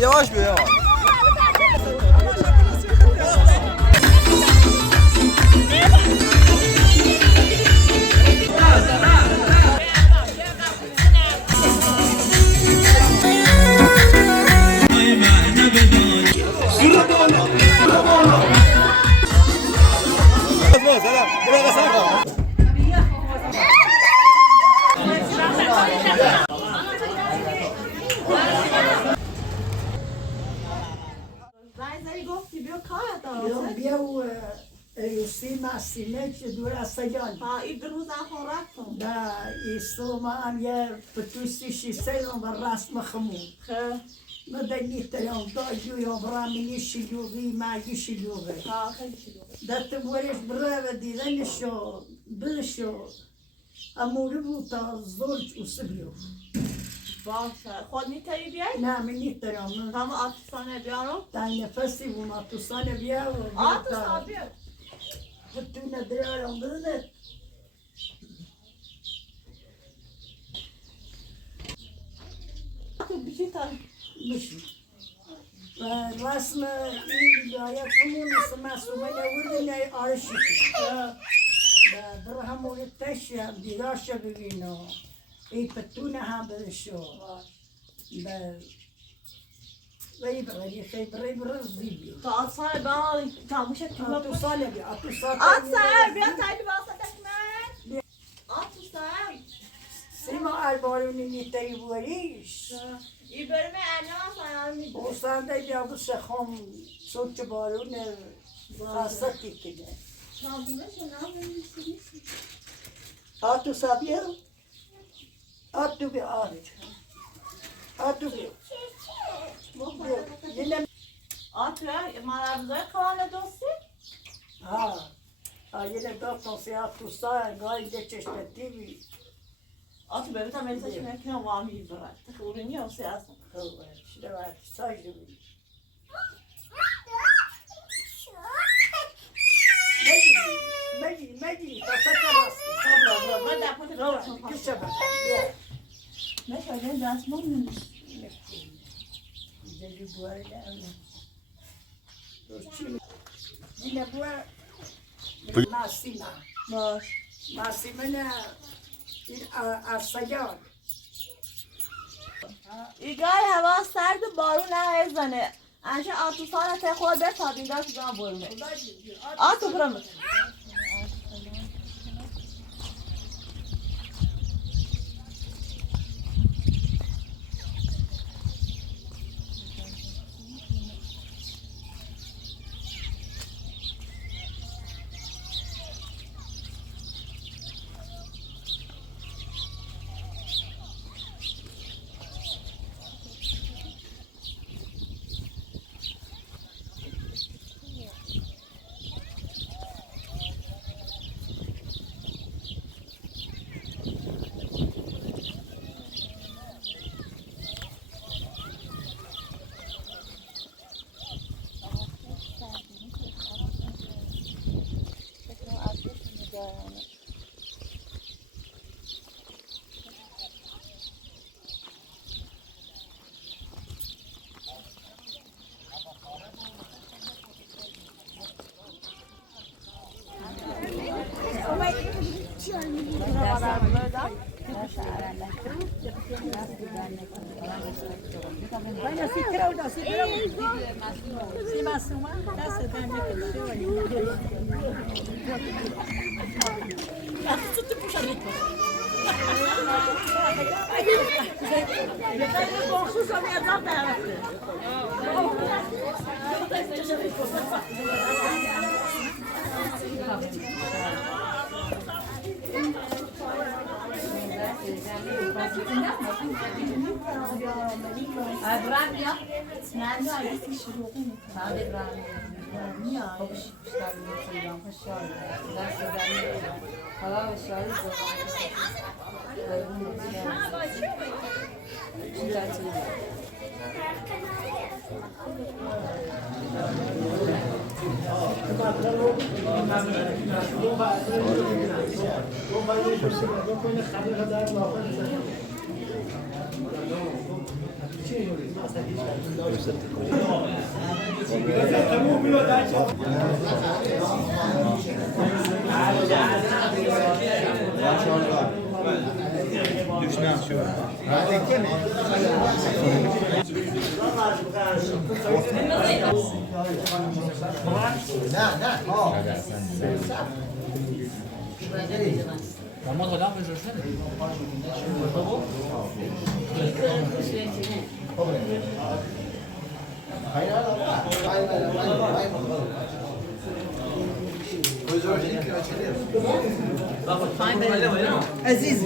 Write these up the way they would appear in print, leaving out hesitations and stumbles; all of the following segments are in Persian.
Yavaş bir yavaş. سینه که دور از سجان این روز آخرت دا ایستو ما هم یه پتوسی شیسته و رسم خمون ما دنی تلام دا جویا برامینی شلوغی ماگی شلوغی دا تبورش برای و دیدنشو بلشو اموری بود تا زورج و سبیو باشه خود میتونی بیایی؟ نه من نیترم همه آتوسانه بیارم؟ تا نفسی بوم آتوسانه بیا آتوسانه بیا بتونه درارم بزنه تو بیشی تا بشی و رسم این دایه کمون مسئومه نورده آرشی و برای همون تشیم دیداشو ببینو ای پتونه هم بدشو ولی برای خیلی برای زیبیو تا آتوسانه بیارم تاموشه آتوسانه بیا آتوسانه بیا تایلی باستش من آتوسانه سیما البارونی نیتایی بوریش این بریم انا سنمی بوستانده بیا بسخم سوچ بارون خاصتی کنه تامونه شنام بمیسی آتو سابیه آتو بیا آتو بیا آتوه مرمزای کانه دوستی؟ یه دو سیاه توستا گاهی یه چشمتی بی آتو ببیتم ایتاش میکنم وامی برد تخوری نیه و سیاسم خوبه شده باید ساجده بی مجی تاستا راستی من در پوت روشن کشه با نشده دست مون دلی بواره دارم اینه بواره ماسینا باش ماسینا نه این ارسیان ایگای هوا سرد بارون نمیزنه انشه آتوسانه ته خود بتابین دست دارم برونه آتو برمه ابراهیم یا نه نه ایستی شروعی میکنم ابراهیم میاد خوبش بیشتر میکنم خوشحال دست دارم حالا شاری Düşünen şu. Maman regarde, je le fais. Aziz.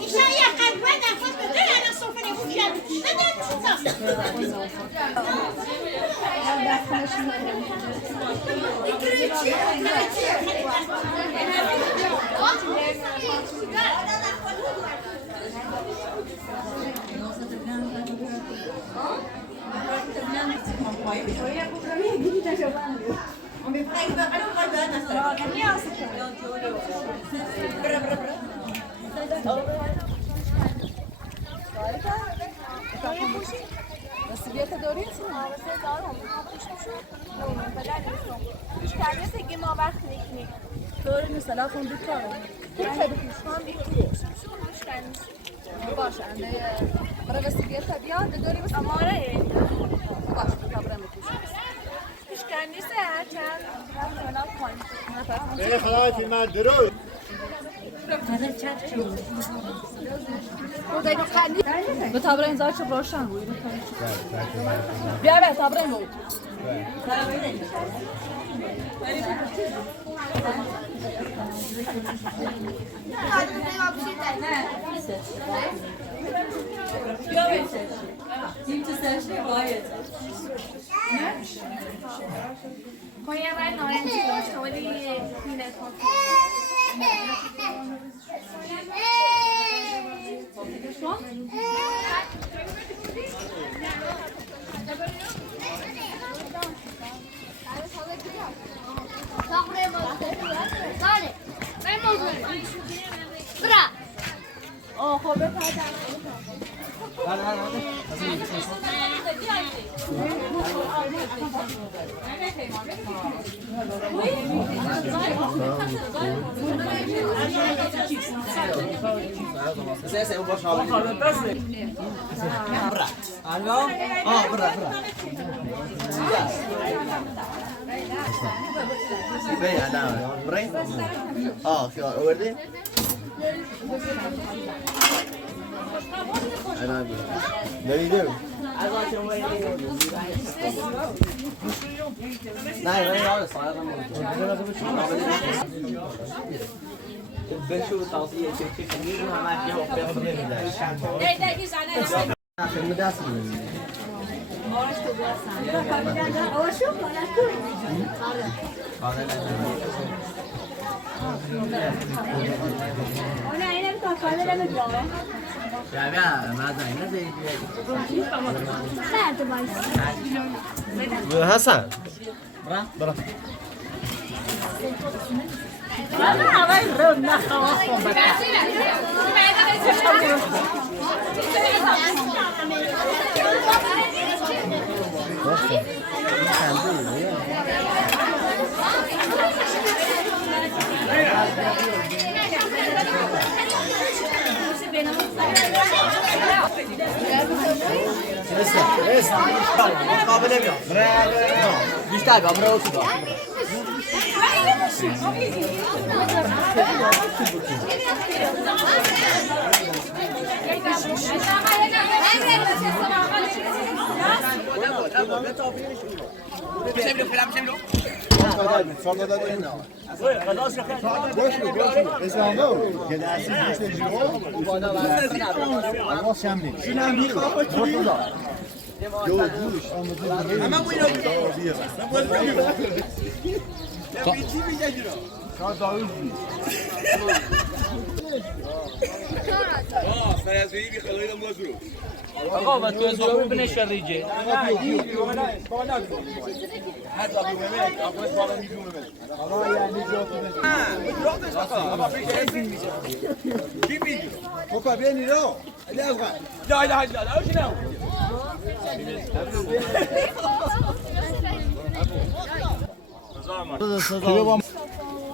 İşe yakın. بس بیاته دارید؟ بس دارم. مش کردی سگی ما وقت نیکنی. طوری نیست الان خون بیکاره. خیلی خوشم بیکاره. مش کردی. باشه انده برای بس بیاته بیاد داری بس اماره. باشه خبرم میکنم. مش کردی سه چند مثلا پایین. ای خدای من درو. به تابر این زار چه روشن بود. بیا به تابر این بود. آه خب نمیدونم. بشو توصیه چه کنی رو هم یه وقت بمیدن. خیلی دست می‌دی. حسن برا قابل نمیام بیشتر برای تو آقا و تو از رو ببینش ریجه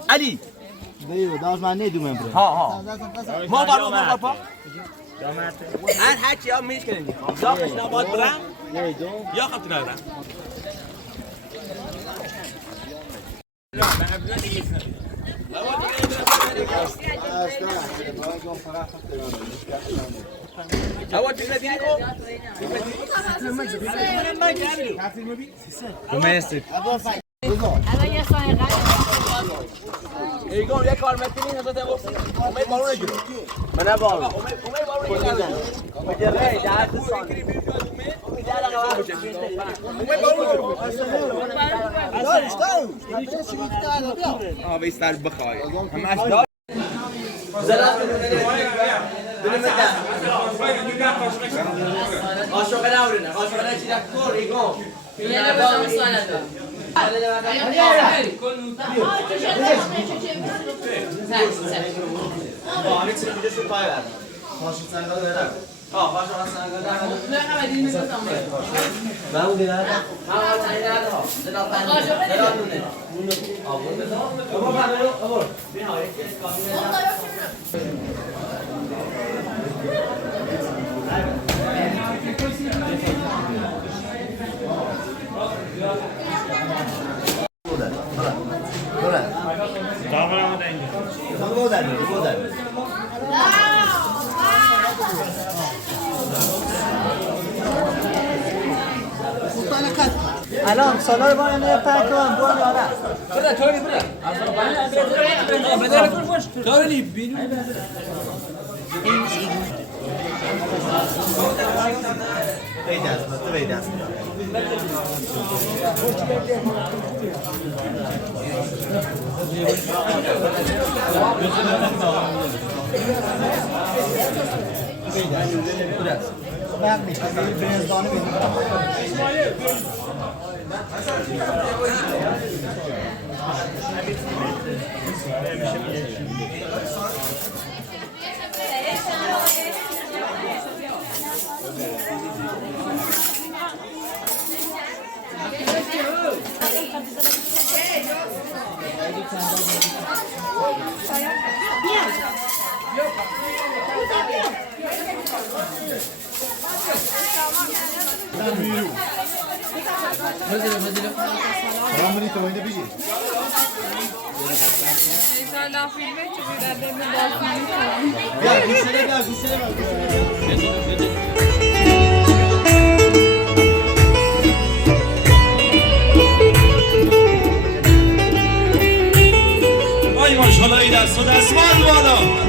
علی دیو داز من ندومم بره ها ما برام پا هر حچی هم میشکنیم یا خشنا باید برم یا خبت نرم اول چیز دیگه الان یه ثانیه ایگان یک کار میکنی نزد وقتی اومد بارون نگیره من نه بارون اومد بارون نگیره مجرد جهت ثانیه اه بیستر بخوای همش دار زلات قاشق نورینه قاشق نچیده کور ایگان یه بازم سوالت الان سالار باید نرفتن کنم دوان آره بده توری بده توری بیرون بیدست برق میشه برنزدانه بیدیم Ramani toyunda biji. İnşallah filme çıkıyor. Ben de bakayım. Ya güçlere gel, güçlere gel. ای ماشاءالله ای دست و دستمال بالا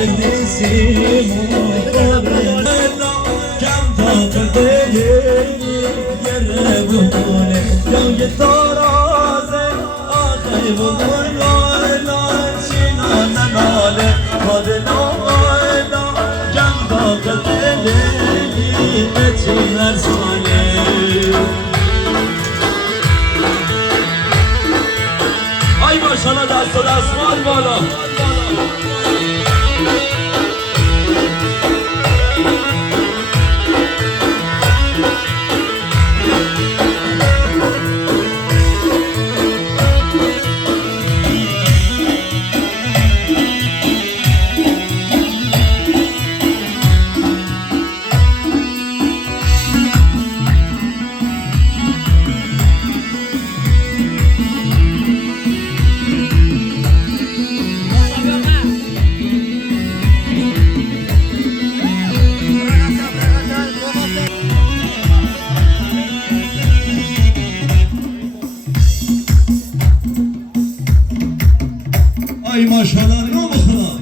ای ماشاءالله دست و دستمال بالا ای ماشاءالله نام خدا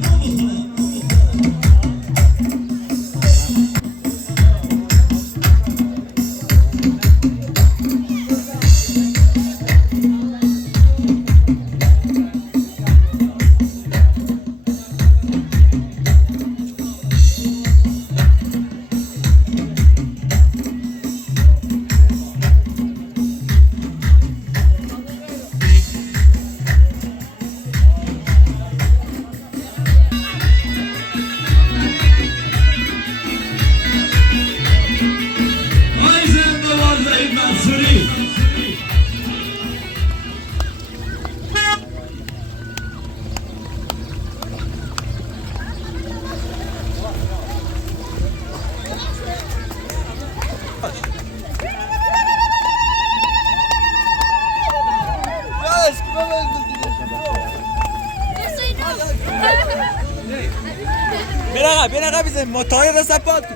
بیا بزن متایر را سپاد کن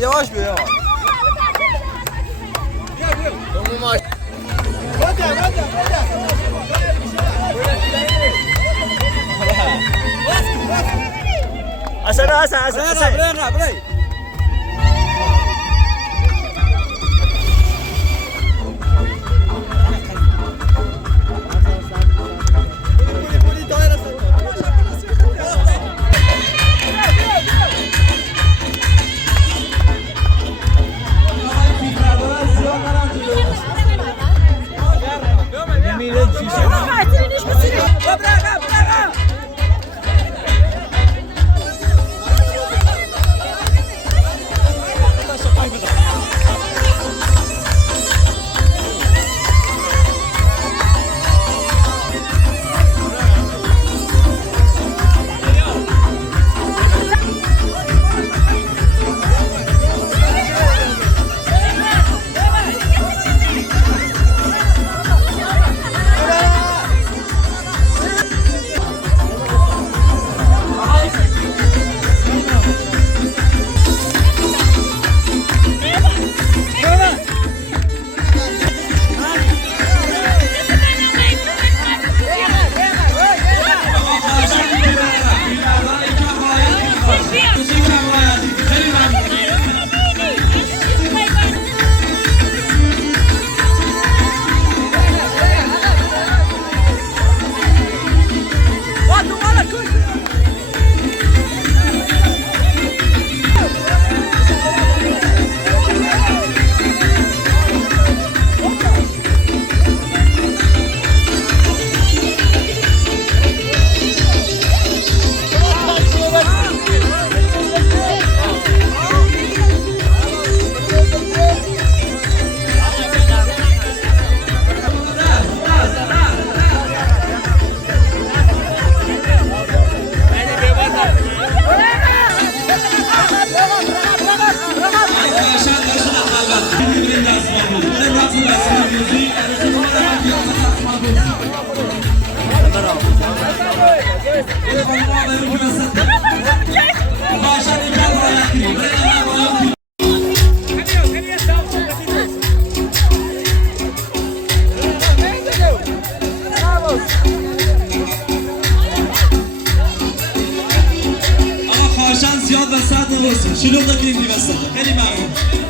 یواش بیا یواش برای درسته شلوغ نکنیم دیوستان خیلی ممنون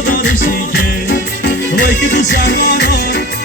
ندارشی که وای که تو سرمانان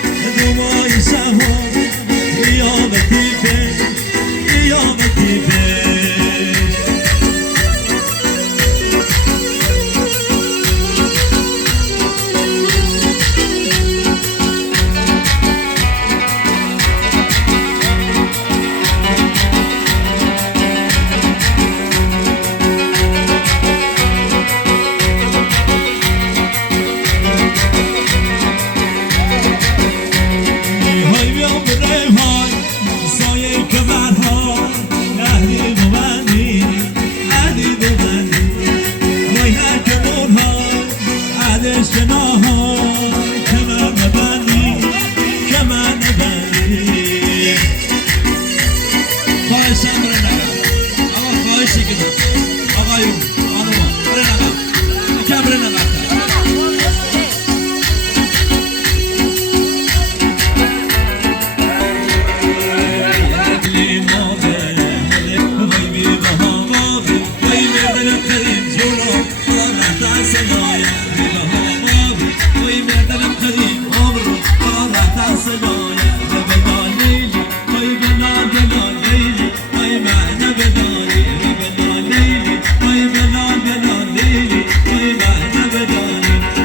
صدايا ببهامات وي مردم قريب عمره فرحت صدايا ربنا ليلي وي بنا بنا ليلي وي معنا بنا ليلي ربنا ليلي وي بنا بنا ليلي وي معنا بنا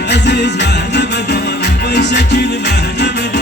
عزيز معنا بنا وي شكل معنا بنا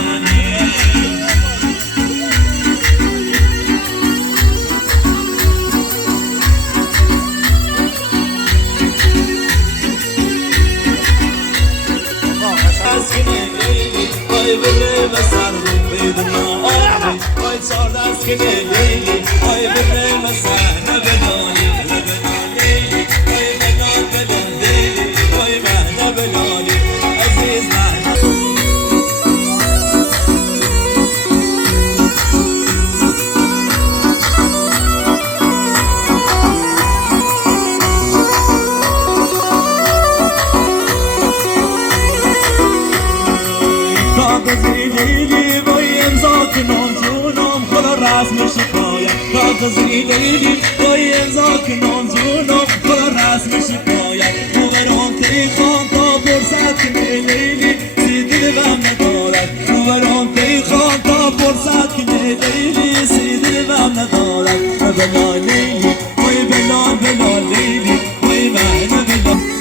لیلی وای امضا کنم جونم با رسم شکایت روبران تیخان تا فرصت کنه لیلی سی دل بم ندارد روبران تیخان تا فرصت کنه لیلی سی دل بم ندارد بلا لیلی وای بلا بلا لیلی وای معنی بلا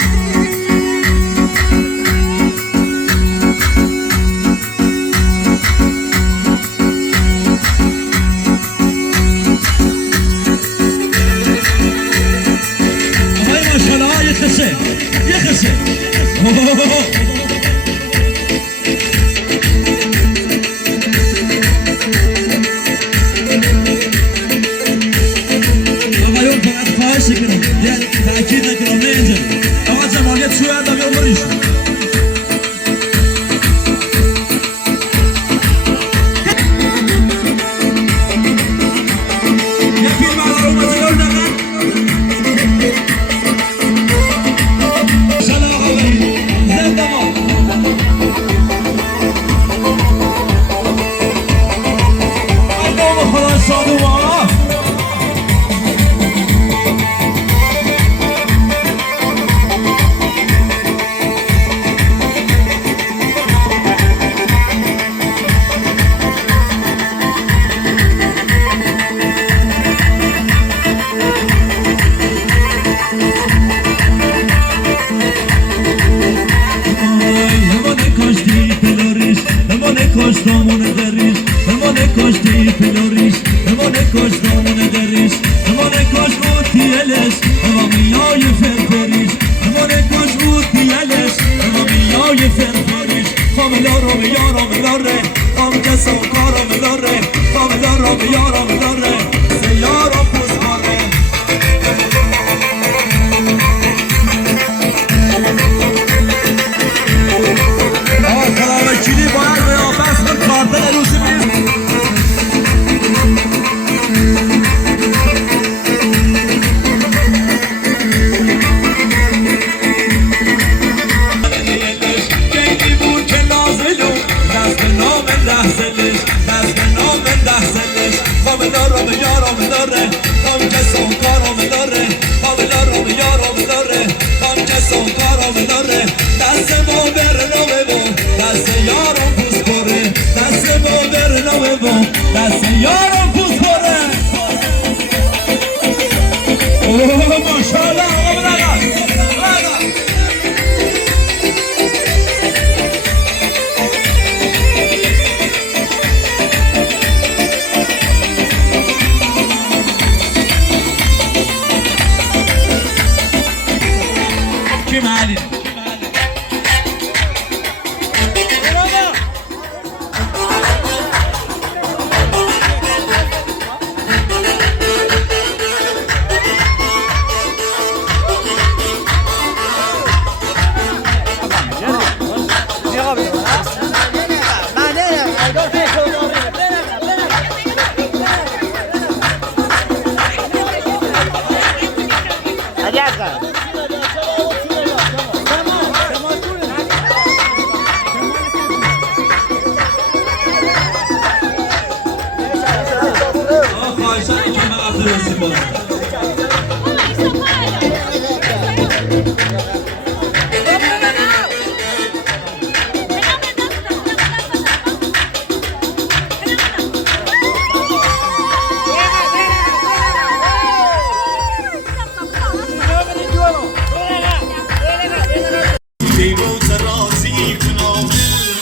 دست به نام ده زلش پیروز راضی کنم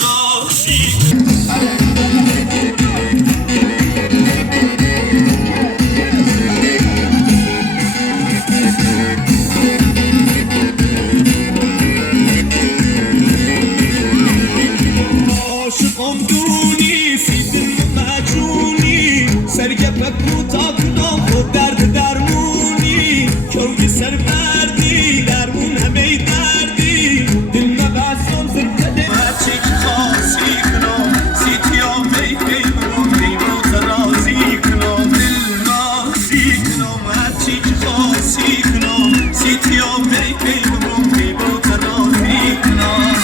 راضی عاشقم دونی سیدن مجونی سرگپ کوتا کنم خود درد درمونی کوی سر بردی درمون همه دردی دل نبستم زرده هرچی که خاصی کنم سیتیا می پیمون پیروز رازی کنم دل رازی کنم هرچی که خاصی کنم سیتیا می پیمون پیروز رازی کنم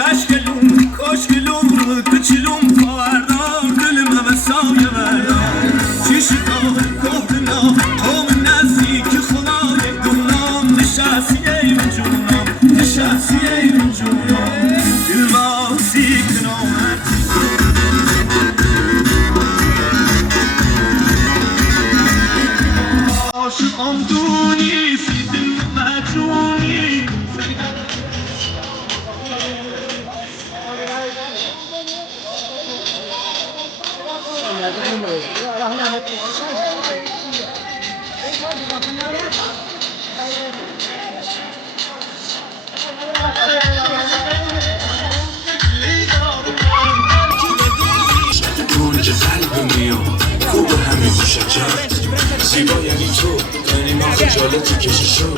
خشگلوم کشگلوم کچلوم پاوردار دلم همه سایه بردار چیشی کهنا قوم نزدیک خدای دونام نشستی ای من جونم نشستی ای من جونم دل بازی کنم عاشقم دونی سیدن مجونی گنج قلب میام خوب همین شجاعت زیبا یعنی تو یعنی ما خجالتی کشیشو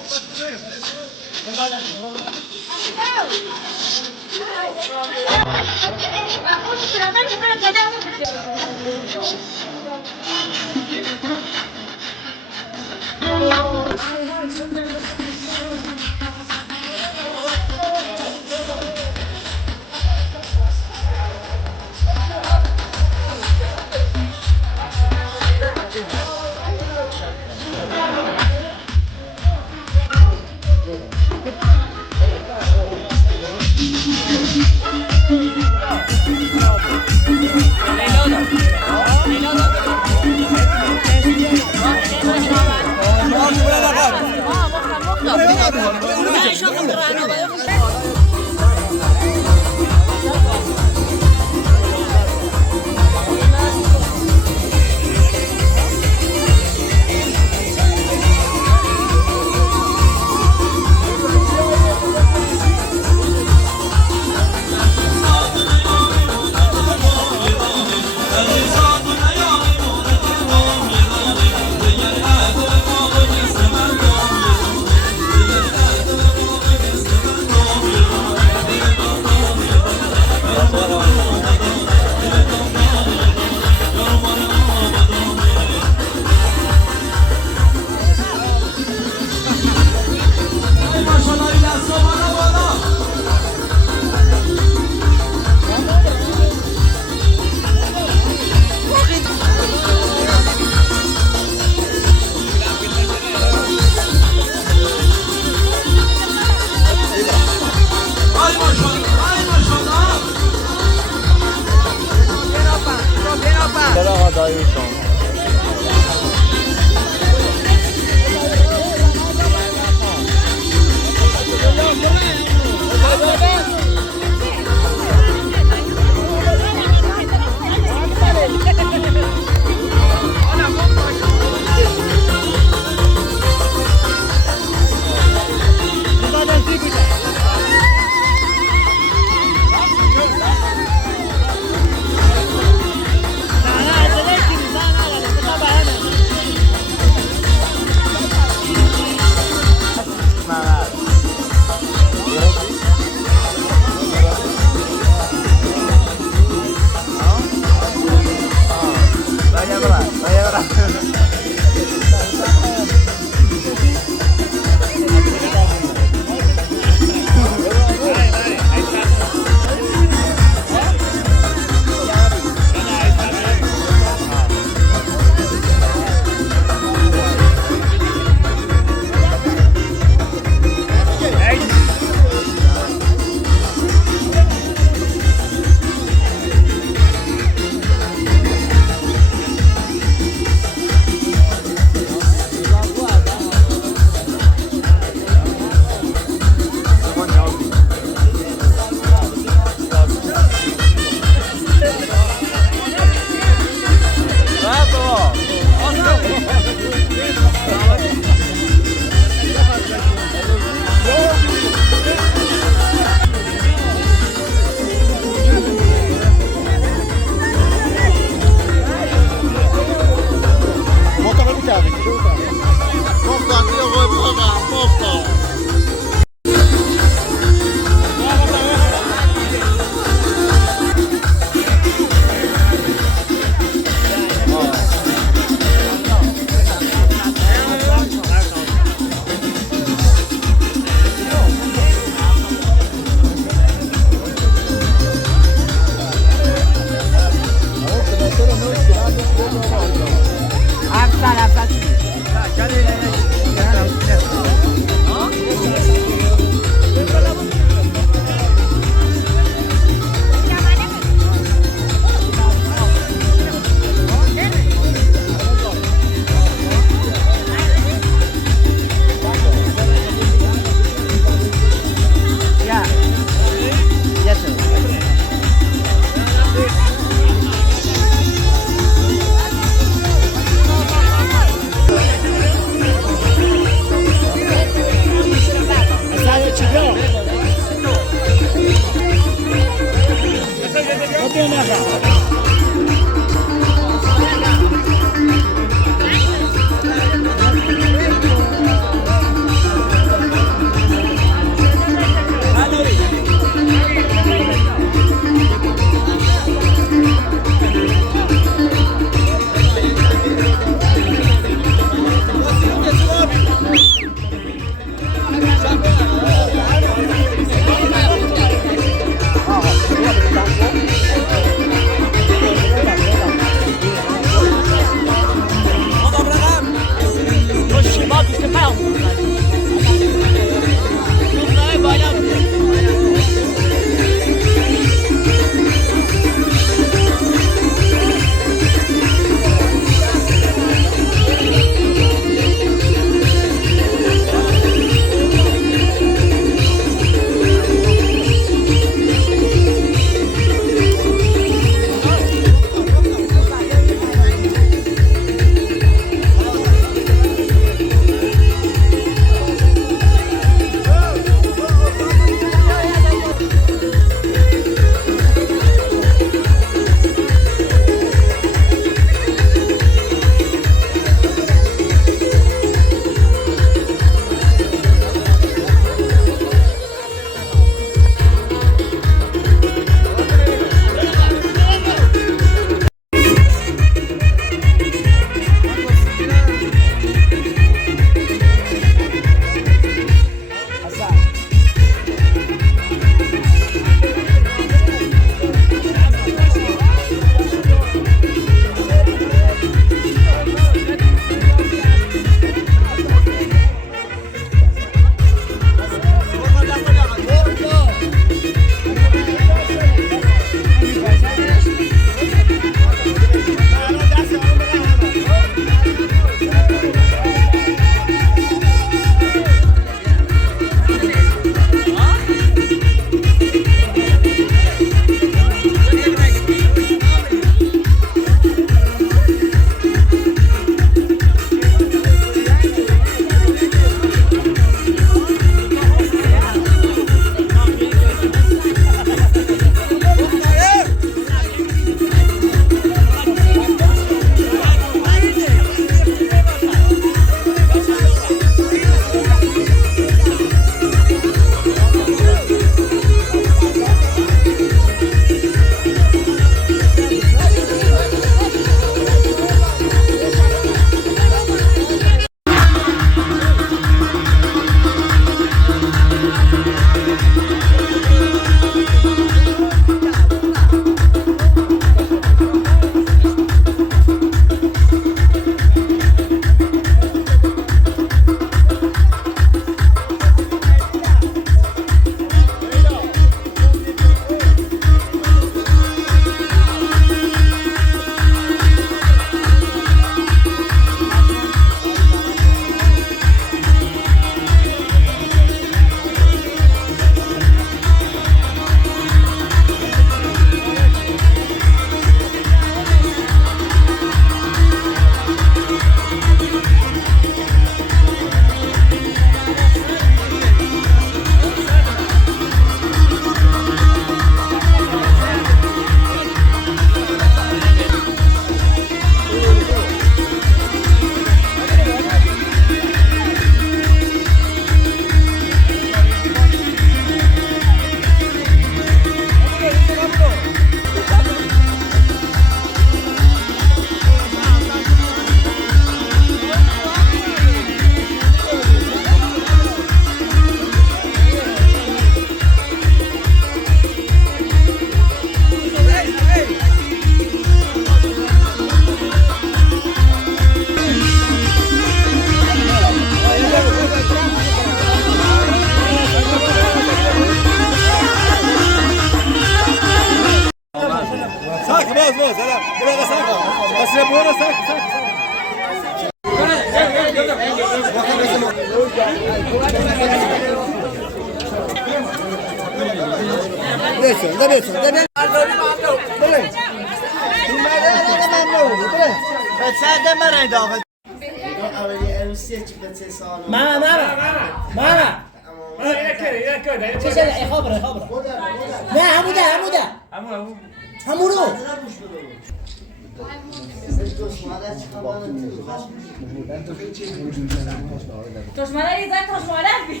توشماله يزاي توشماله بي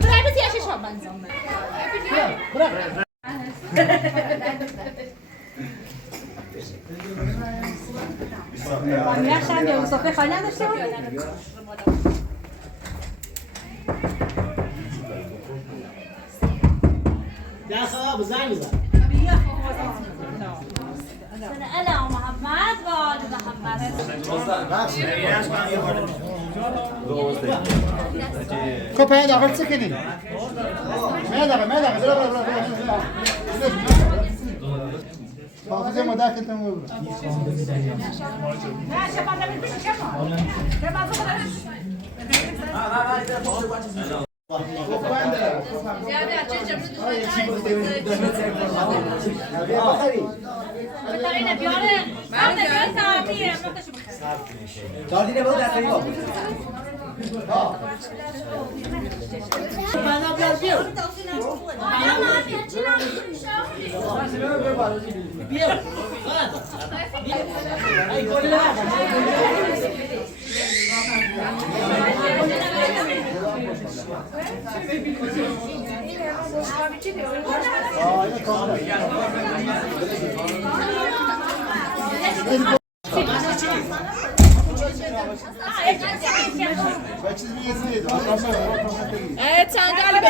برای بسی اشی شاب بنزم من میرشم یا صفحه خالی نداشته بود يا خراب زعل زعل انا ومحمد وعلي محمد كوب هذا غير سكني ماذا بلا زي ما ذاك انت مو Evet sen galiba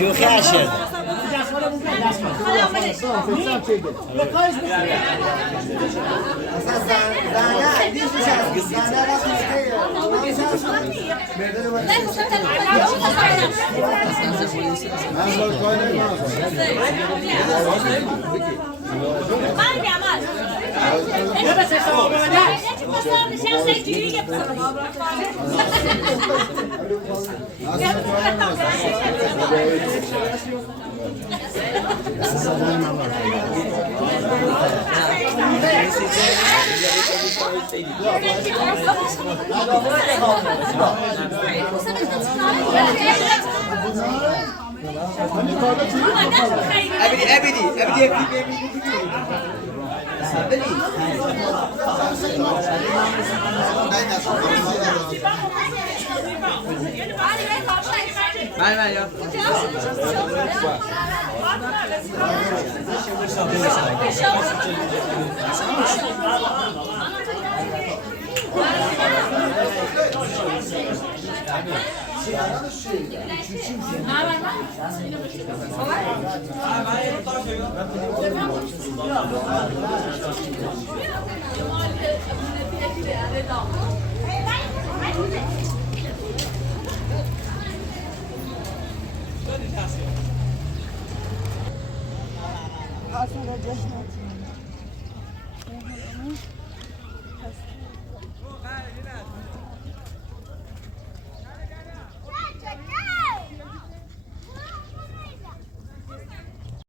شوخي عشان ما حاصل جشنتي